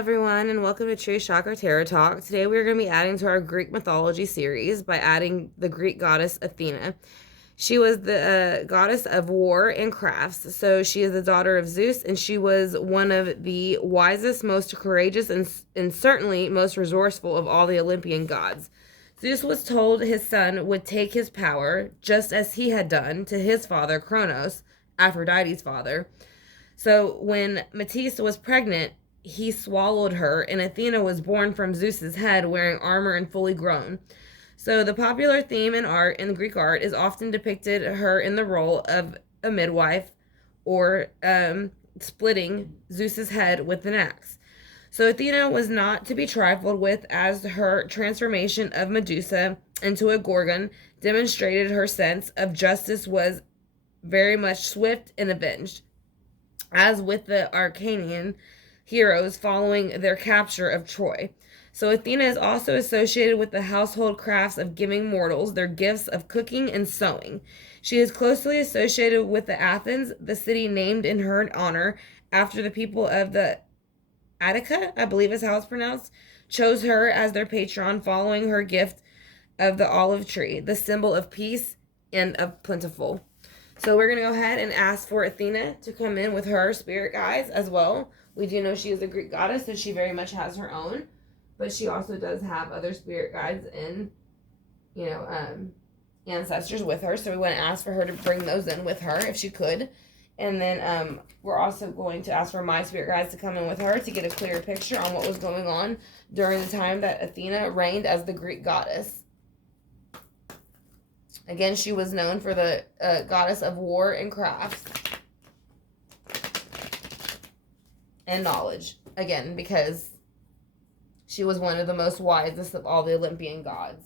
everyone, and welcome to True Chakra Tarot Talk. Today we're going to be adding to our Greek mythology series by adding the Greek goddess Athena. She was the goddess of war and crafts, so she is the daughter of Zeus, and she was one of the wisest, most courageous, and certainly most resourceful of all the Olympian gods. Zeus was told his son would take his power, just as he had done to his father Kronos, Aphrodite's father. So when Metis was pregnant, he swallowed her, and Athena was born from Zeus's head wearing armor and fully grown. So the popular theme in art, in Greek art, is often depicted her in the role of a midwife or splitting Zeus's head with an axe. So Athena was not to be trifled with, as her transformation of Medusa into a Gorgon demonstrated her sense of justice was very much swift and avenged. As with the Achaemenid heroes following their capture of Troy. So Athena is also associated with the household crafts of giving mortals their gifts of cooking and sewing. She is closely associated with the Athens, the city named in her honor after the people of the Attica, I believe is how it's pronounced, chose her as their patron following her gift of the olive tree, the symbol of peace and of plentiful. So we're going to go ahead and ask for Athena to come in with her spirit guides as well. We do know she is a Greek goddess, so she very much has her own. But she also does have other spirit guides and, ancestors with her. So we want to ask for her to bring those in with her if she could. And then we're also going to ask for my spirit guides to come in with her to get a clearer picture on what was going on during the time that Athena reigned as the Greek goddess. Again, she was known for the goddess of war and crafts and knowledge. Again, because she was one of the most wisest of all the Olympian gods.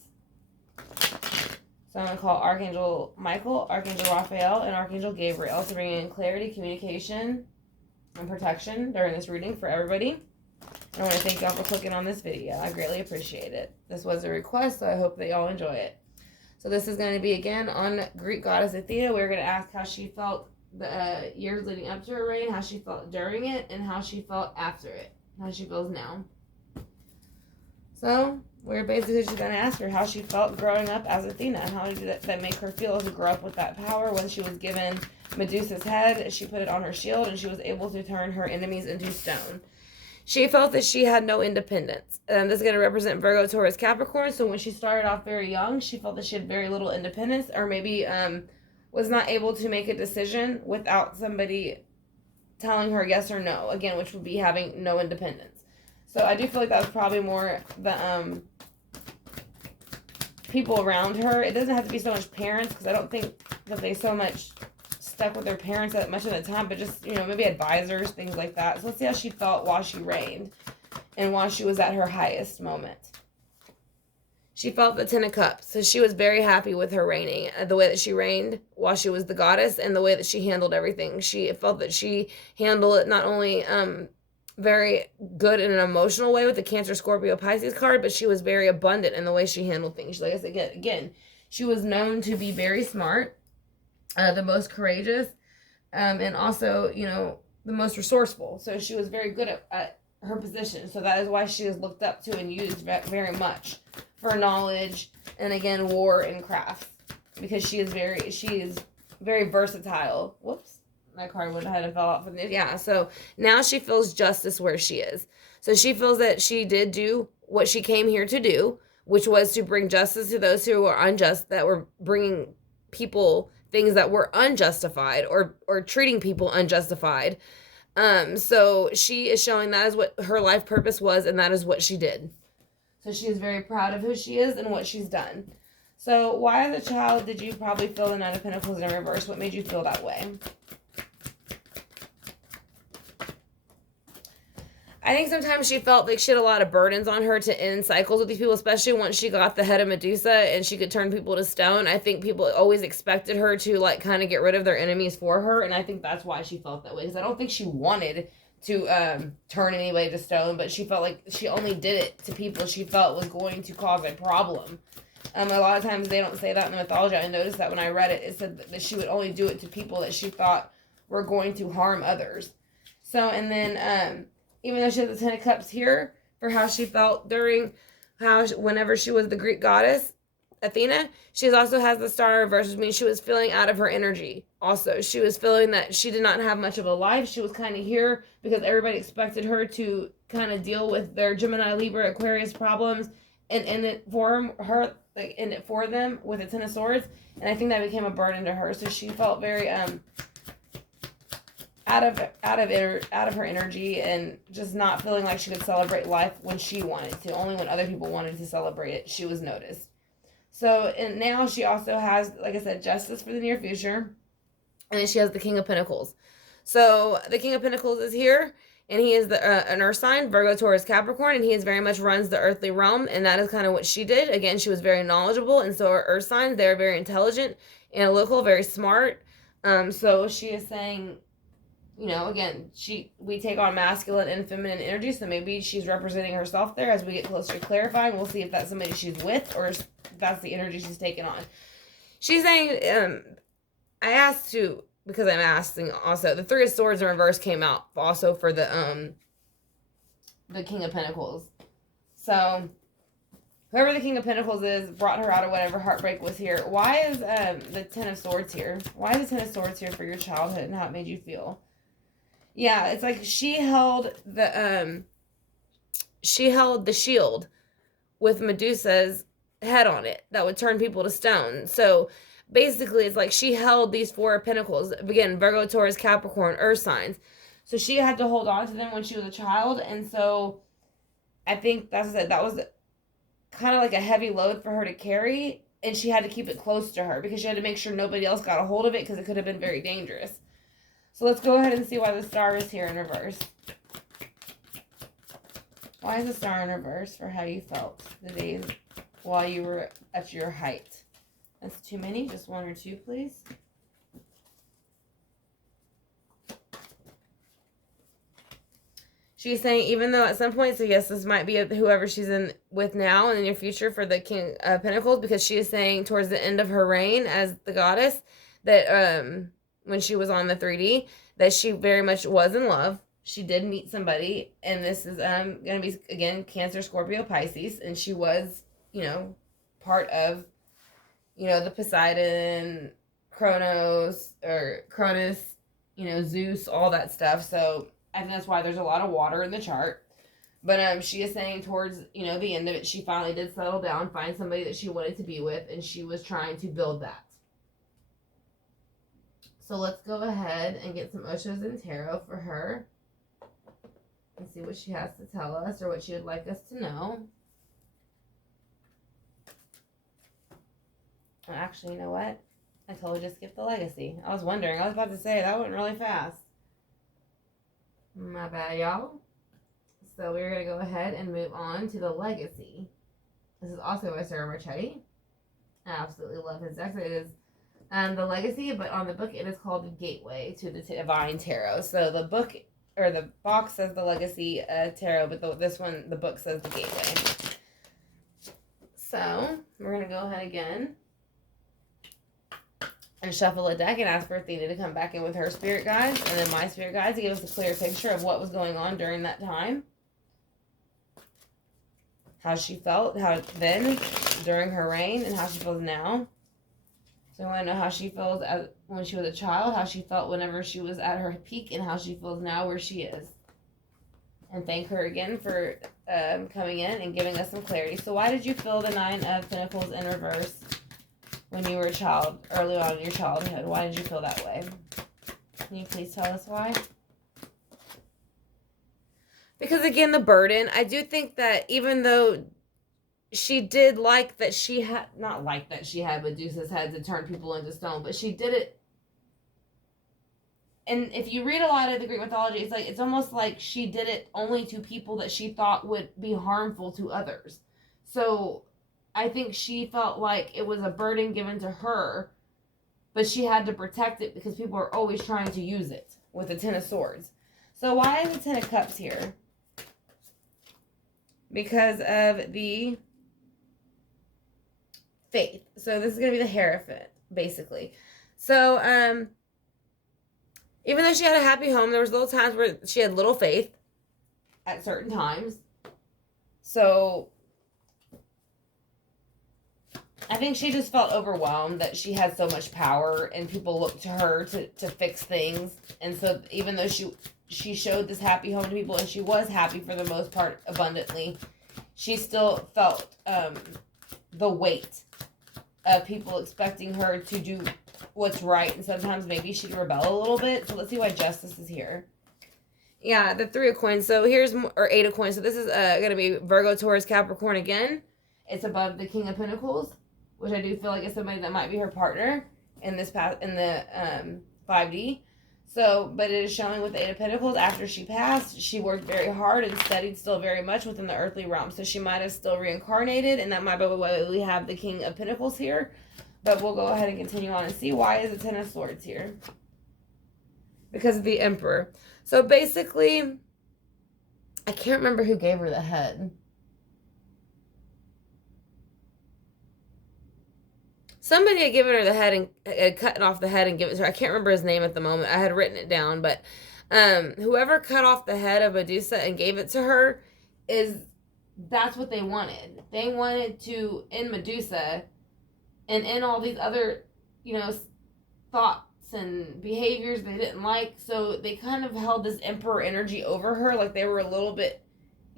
So I'm going to call Archangel Michael, Archangel Raphael, and Archangel Gabriel to bring in clarity, communication, and protection during this reading for everybody. And I want to thank y'all for clicking on this video. I greatly appreciate it. This was a request, so I hope that y'all enjoy it. So this is going to be, again, on Greek goddess Athena. We're going to ask how she felt the years leading up to her reign, how she felt during it, and how she felt after it, how she feels now. So we're basically just going to ask her how she felt growing up as Athena, and how did that make her feel to grow up with that power. When she was given Medusa's head, she put it on her shield, and she was able to turn her enemies into stone. She felt that she had no independence. This is going to represent Virgo, Taurus, Capricorn. So when she started off very young, she felt that she had very little independence, or maybe was not able to make a decision without somebody telling her yes or no. Again, which would be having no independence. So I do feel like that was probably more the people around her. It doesn't have to be so much parents, because I don't think that they so much stuck with their parents that much of the time, but just, maybe advisors, things like that. So let's see how she felt while she reigned and while she was at her highest moment. She felt the Ten of Cups, so she was very happy with her reigning, the way that she reigned while she was the goddess, and the way that she handled everything. She felt that she handled it not only very good in an emotional way with the Cancer, Scorpio, Pisces card, but she was very abundant in the way she handled things. Like I said, again, she was known to be very smart, the most courageous, and also, the most resourceful. So she was very good at her position. So that is why she is looked up to and used very much for knowledge and, again, war and crafts, because she is very versatile. Whoops, my card went ahead and fell out from the yeah. So now she feels justice where she is. So she feels that she did do what she came here to do, which was to bring justice to those who were unjust, that were bringing people things that were unjustified, or treating people unjustified. So she is showing that is what her life purpose was, and that is what she did. So she is very proud of who she is and what she's done. So why, as a child, did you probably feel the Nine of Pentacles in reverse? What made you feel that way? I think sometimes she felt like she had a lot of burdens on her to end cycles with these people, especially once she got the head of Medusa and she could turn people to stone. I think people always expected her to, kind of get rid of their enemies for her, and I think that's why she felt that way, because I don't think she wanted to turn anybody to stone, but she felt like she only did it to people she felt was going to cause a problem. A lot of times they don't say that in the mythology. I noticed that when I read it, it said that she would only do it to people that she thought were going to harm others. So, and then even though she has the Ten of Cups here, for how she felt during whenever she was the Greek goddess Athena, she also has the Star in reverse, which means she was feeling out of her energy. Also, she was feeling that she did not have much of a life. She was kind of here because everybody expected her to kind of deal with their Gemini, Libra, Aquarius problems, and end it for her, like end it for them with a Ten of Swords. And I think that became a burden to her, so she felt very out of her energy, and just not feeling like she could celebrate life when she wanted to. Only when other people wanted to celebrate it, she was noticed. So, and now she also has, like I said, justice for the near future. And then she has the King of Pentacles. So, the King of Pentacles is here, and he is an earth sign, Virgo, Taurus, Capricorn, and he is very much runs the earthly realm, and that is kind of what she did. Again, she was very knowledgeable, and so are earth signs. They're very intelligent, analytical, very smart. So she is saying, you know, again, we take on masculine and feminine energy, so maybe she's representing herself there. As we get closer to clarifying, we'll see if that's somebody she's with or if that's the energy she's taking on. She's saying, I asked to, because I'm asking also, the Three of Swords in reverse came out also for the King of Pentacles. So whoever the King of Pentacles is brought her out of whatever heartbreak was here. Why is the Ten of Swords here? Why is the Ten of Swords here for your childhood and how it made you feel? Yeah, it's like she held the shield with Medusa's head on it that would turn people to stone. So basically, it's like she held these Four of Pentacles. Again, Virgo, Taurus, Capricorn, earth signs. So she had to hold on to them when she was a child. And so I think that was kind of like a heavy load for her to carry. And she had to keep it close to her because she had to make sure nobody else got a hold of it because it could have been very dangerous. So let's go ahead and see why the Star is here in reverse. Why is the Star in reverse for how you felt the days while you were at your height? That's too many. Just one or two, please. She's saying, even though at some point, so yes, this might be whoever she's in with now and in your future for the King of Pentacles, because she is saying towards the end of her reign as the goddess that when she was on the 3D, that she very much was in love. She did meet somebody, and this is going to be, again, Cancer, Scorpio, Pisces, and she was, you know, part of, you know, the Poseidon, Cronus, you know, Zeus, all that stuff. So I think that's why there's a lot of water in the chart. But she is saying towards, you know, the end of it, she finally did settle down, find somebody that she wanted to be with, and she was trying to build that. So let's go ahead and get some Oshos and Tarot for her and see what she has to tell us or what she would like us to know. Well, actually, you know what? I totally just skipped the legacy. I was wondering. I was about to say, that went really fast. My bad, y'all. So we're going to go ahead and move on to the legacy. This is also by Sarah Marchetti. I absolutely love his deck. It is the legacy, but on the book it is called the Gateway to the Divine Tarot. So the book, or the box says the Legacy Tarot, but the book says the Gateway. So we're going to go ahead again and shuffle a deck and ask for Athena to come back in with her spirit guides, and then my spirit guides to give us a clear picture of what was going on during that time. How she felt, how then, during her reign, and how she feels now. So I want to know how she feels when she was a child, how she felt whenever she was at her peak, and how she feels now where she is. And thank her again for coming in and giving us some clarity. So why did you feel the Nine of Pentacles in reverse when you were a child, early on in your childhood? Why did you feel that way? Can you please tell us why? Because again, the burden. I do think that even though she did like that she had, not like that she had Medusa's head to turn people into stone, but she did it. And if you read a lot of the Greek mythology, it's almost like she did it only to people that she thought would be harmful to others. So I think she felt like it was a burden given to her, but she had to protect it because people are always trying to use it with the Ten of Swords. So why is the Ten of Cups here? Because of the faith. So this is going to be the Hierophant, basically. So, even though she had a happy home, there was little times where she had little faith. at certain times. So I think she just felt overwhelmed that she had so much power and people looked to her to fix things. And so even though she showed this happy home to people and she was happy for the most part abundantly, she still felt the weight of people expecting her to do what's right. And sometimes maybe she'd rebel a little bit. So let's see why Justice is here. Yeah, the 3 of coins. So here's, or 8 of coins. So this is going to be Virgo, Taurus, Capricorn again. It's above the King of Pentacles, which I do feel like is somebody that might be her partner in this path, in the 5D. So, but it is showing with the 8 of Pentacles, after she passed, she worked very hard and studied still very much within the earthly realm. So she might have still reincarnated, and that might be why we have the King of Pentacles here. But we'll go ahead and continue on and see why is the 10 of Swords here. Because of the Emperor. So basically, I can't remember who gave her the head. Somebody had given her the head and had cut off the head and given it to her. I can't remember his name at the moment. I had written it down, but whoever cut off the head of Medusa and gave it to her, that's what they wanted. They wanted to end Medusa and end all these other, thoughts and behaviors they didn't like. So they kind of held this emperor energy over her, like they were a little bit,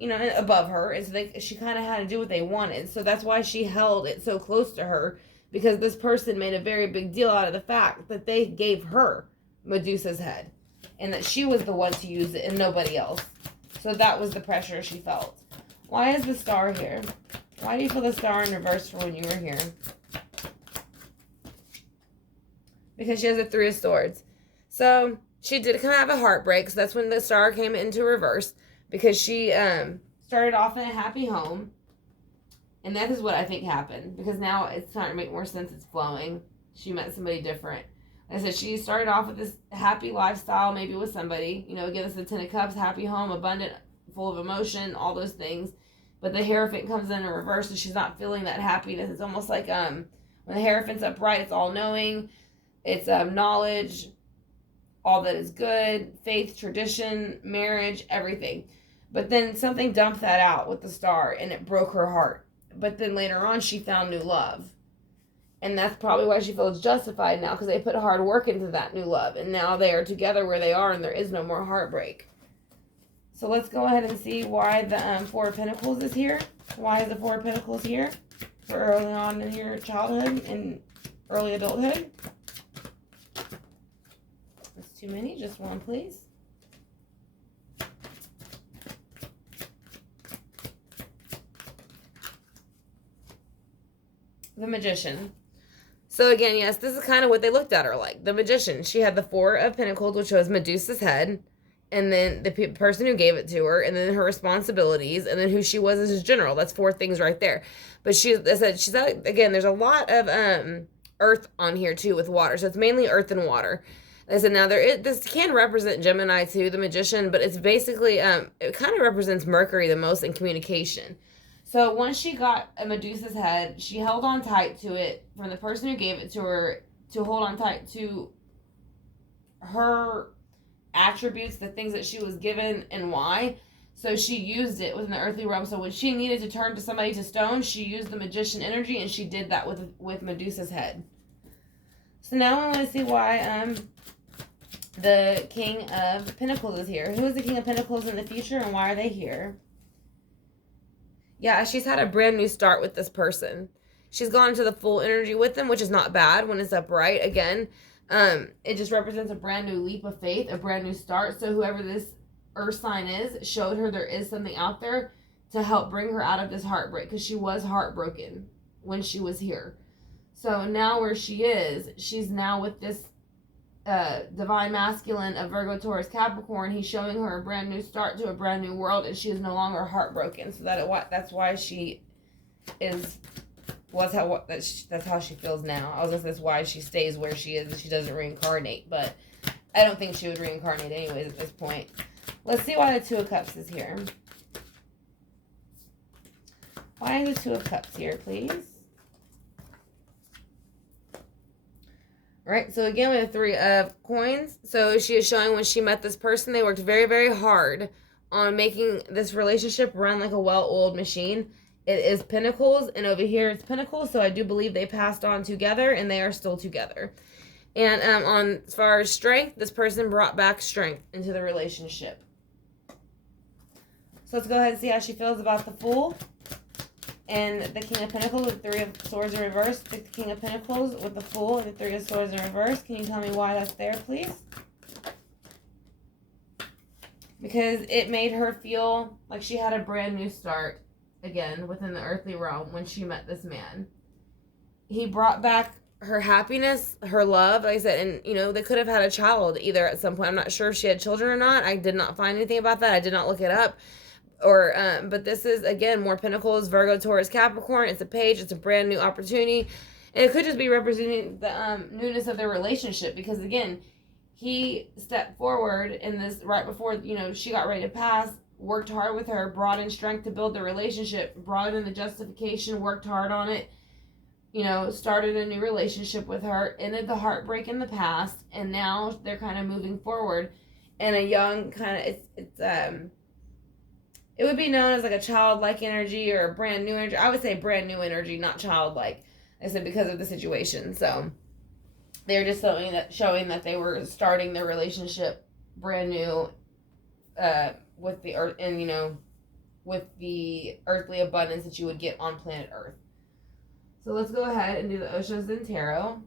above her, and so she kind of had to do what they wanted. So that's why she held it so close to her. Because this person made a very big deal out of the fact that they gave her Medusa's head. And that she was the one to use it and nobody else. So that was the pressure she felt. Why is the Star here? Why do you feel the Star in reverse for when you were here? Because she has a 3 of Swords. So she did kind of have a heartbreak. So that's when the Star came into reverse. Because she started off in a happy home. And that is what I think happened. Because now it's starting to make more sense. It's flowing. She met somebody different. Like I said, she started off with this happy lifestyle, maybe with somebody. Give us the 10 of Cups, happy home, abundant, full of emotion, all those things. But the Hierophant comes in reverse, and she's not feeling that happiness. It's almost like when the Hierophant's upright, it's all-knowing. It's knowledge, all that is good, faith, tradition, marriage, everything. But then something dumped that out with the Star, and it broke her heart. But then later on, she found new love. And that's probably why she feels justified now, because they put hard work into that new love. And now they are together where they are, and there is no more heartbreak. So let's go ahead and see why the 4 of Pentacles is here. Why is the 4 of Pentacles here for early on in your childhood and early adulthood? That's too many. Just one, please. The Magician. So again, yes, this is kind of what they looked at her like. The Magician. She had the 4 of Pentacles, which was Medusa's head, and then the person who gave it to her, and then her responsibilities, and then who she was as a general. That's 4 things right there. But she's again, there's a lot of earth on here too with water. So it's mainly earth and water. Like I said, now this can represent Gemini too, the Magician, but it's basically it kind of represents Mercury the most in communication. So once she got a Medusa's head, she held on tight to it from the person who gave it to her to hold on tight to her attributes, the things that she was given and why. So she used it within the earthly realm. So when she needed to turn to somebody to stone, she used the Magician energy, and she did that with Medusa's head. So now I want to see why the King of Pentacles is here. Who is the King of Pentacles in the future, and why are they here? Yeah, she's had a brand new start with this person. She's gone into the full energy with them, which is not bad when it's upright. Again, it just represents a brand new leap of faith, a brand new start. So whoever this earth sign is showed her there is something out there to help bring her out of this heartbreak, because she was heartbroken when she was here. So now where she is, she's now with this divine masculine of Virgo, Taurus, Capricorn. He's showing her a brand new start to a brand new world, and she is no longer heartbroken. So that's why she is. That's how she feels now. I was gonna say that's why she stays where she is. She doesn't reincarnate, but I don't think she would reincarnate anyways at this point. Let's see why the 2 of Cups is here. Why is the 2 of Cups here, please? Right, so again, we have 3 of Coins. So she is showing when she met this person, they worked very, very hard on making this relationship run like a well-oiled machine. It is Pentacles, and over here it's Pentacles, so I do believe they passed on together, and they are still together. And on as far as strength, this person brought back strength into the relationship. So let's go ahead and see how she feels about the Fool and the King of Pentacles with the Three of Swords in reverse. The King of Pentacles with the Fool and the Three of Swords in reverse. Can you tell me why that's there, please? Because it made her feel like she had a brand new start again within the earthly realm when she met this man. He brought back her happiness, her love, like I said, and you know, they could have had a child either at some point. I'm not sure if she had children or not. I did not find anything about that. I did not look it up. Or but this is again more Pentacles, Virgo, Taurus, Capricorn. It's a page, it's a brand new opportunity. And it could just be representing the newness of their relationship, because again, he stepped forward in this right before, you know, she got ready to pass, worked hard with her, brought in strength to build the relationship, brought in the justification, worked hard on it, you know, started a new relationship with her, ended the heartbreak in the past, and now they're kind of moving forward in a young kind of, it would be known as like a childlike energy or a brand new energy. I would say brand new energy, not childlike. I said because of the situation. So they're just showing that they were starting their relationship brand new with the earth, and you know, with the earthly abundance that you would get on planet Earth. So let's go ahead and do the Oshos and Tarot.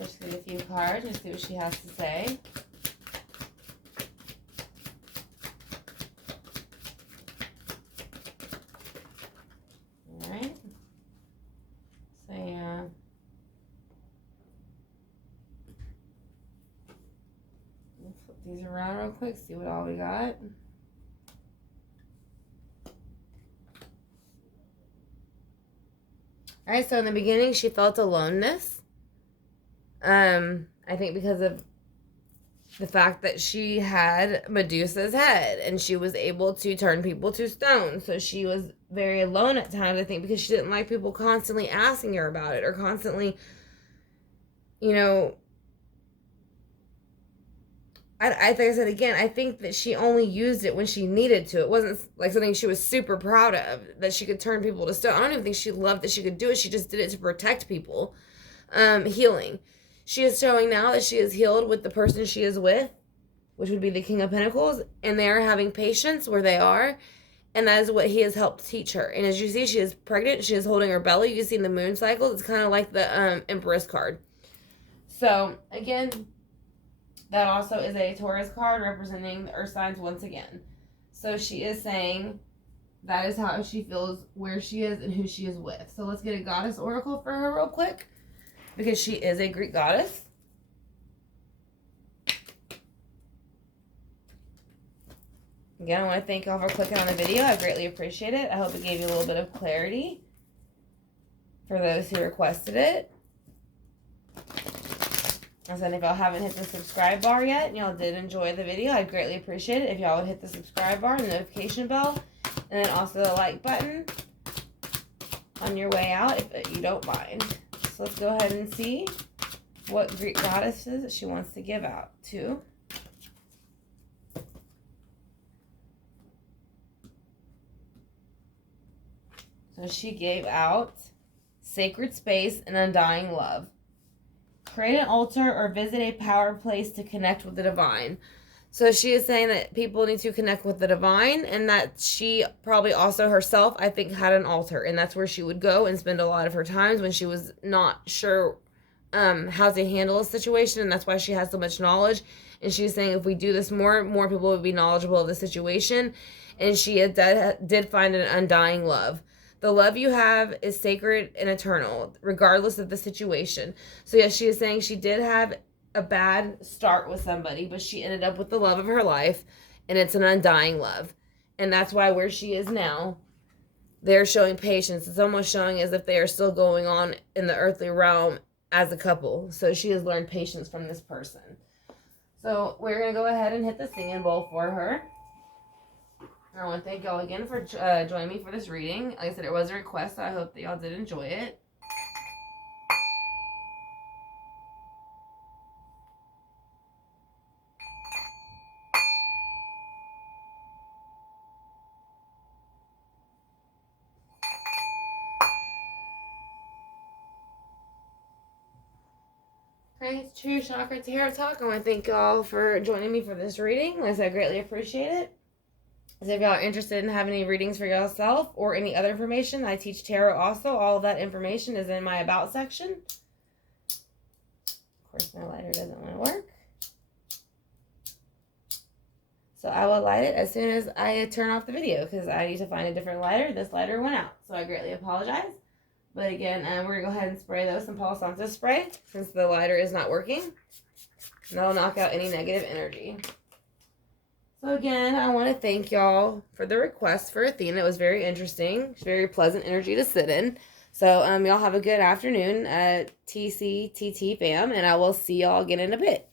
Let's get a few cards and see what she has to say. Alright. So yeah. Let's flip these around real quick, see what all we got. Alright, so in the beginning she felt aloneness. I think because of the fact that she had Medusa's head and she was able to turn people to stone. So she was very alone at times, I think, because she didn't like people constantly asking her about it or constantly, you know, like I said again, I think that she only used it when she needed to. It wasn't like something she was super proud of, that she could turn people to stone. I don't even think she loved that she could do it. She just did it to protect people. Healing. She is showing now that she is healed with the person she is with, which would be the King of Pentacles, and they are having patience where they are, and that is what he has helped teach her. And as you see, she is pregnant. She is holding her belly. You see in the moon cycle, it's kind of like the Empress card. So again, that also is a Taurus card representing the earth signs once again. So she is saying that is how she feels, where she is and who she is with. So let's get a goddess oracle for her real quick, because she is a Greek goddess. Again, I want to thank y'all for clicking on the video. I greatly appreciate it. I hope it gave you a little bit of clarity for those who requested it. I said, if y'all haven't hit the subscribe bar yet and y'all did enjoy the video, I'd greatly appreciate it if y'all would hit the subscribe bar and the notification bell, and then also the like button on your way out if you don't mind. So let's go ahead and see what Greek goddesses she wants to give out to. So she gave out sacred space and undying love. Create an altar or visit a power place to connect with the divine. So she is saying that people need to connect with the divine, and that she probably also herself, I think, had an altar, and that's where she would go and spend a lot of her times when she was not sure how to handle a situation, and that's why she has so much knowledge. And she's saying if we do this more people would be knowledgeable of the situation, and she did find an undying love. The love you have is sacred and eternal, regardless of the situation. So yes, she is saying she did have a bad start with somebody, but she ended up with the love of her life, and it's an undying love. And that's why where she is now they're showing patience. It's almost showing as if they are still going on in the earthly realm as a couple. So she has learned patience from this person. So we're going to go ahead and hit the singing bowl for her. I want to thank y'all again for joining me for this reading. Like I said, it was a request, so I hope that y'all did enjoy it. Okay, it's True Chakra Tarot Talk. I want to thank y'all for joining me for this reading. Like I said, I greatly appreciate it. So if y'all are interested in having any readings for yourself or any other information, I teach tarot also. All of that information is in my About section. Of course, my lighter doesn't want to work. So I will light it as soon as I turn off the video because I need to find a different lighter. This lighter went out, so I greatly apologize. But again, we're going to go ahead and spray those some Palo Santo spray since the lighter is not working. And that'll knock out any negative energy. So again, I want to thank y'all for the request for Athena. It was very interesting. Very pleasant energy to sit in. So y'all have a good afternoon, TCTT fam, and I will see y'all again in a bit.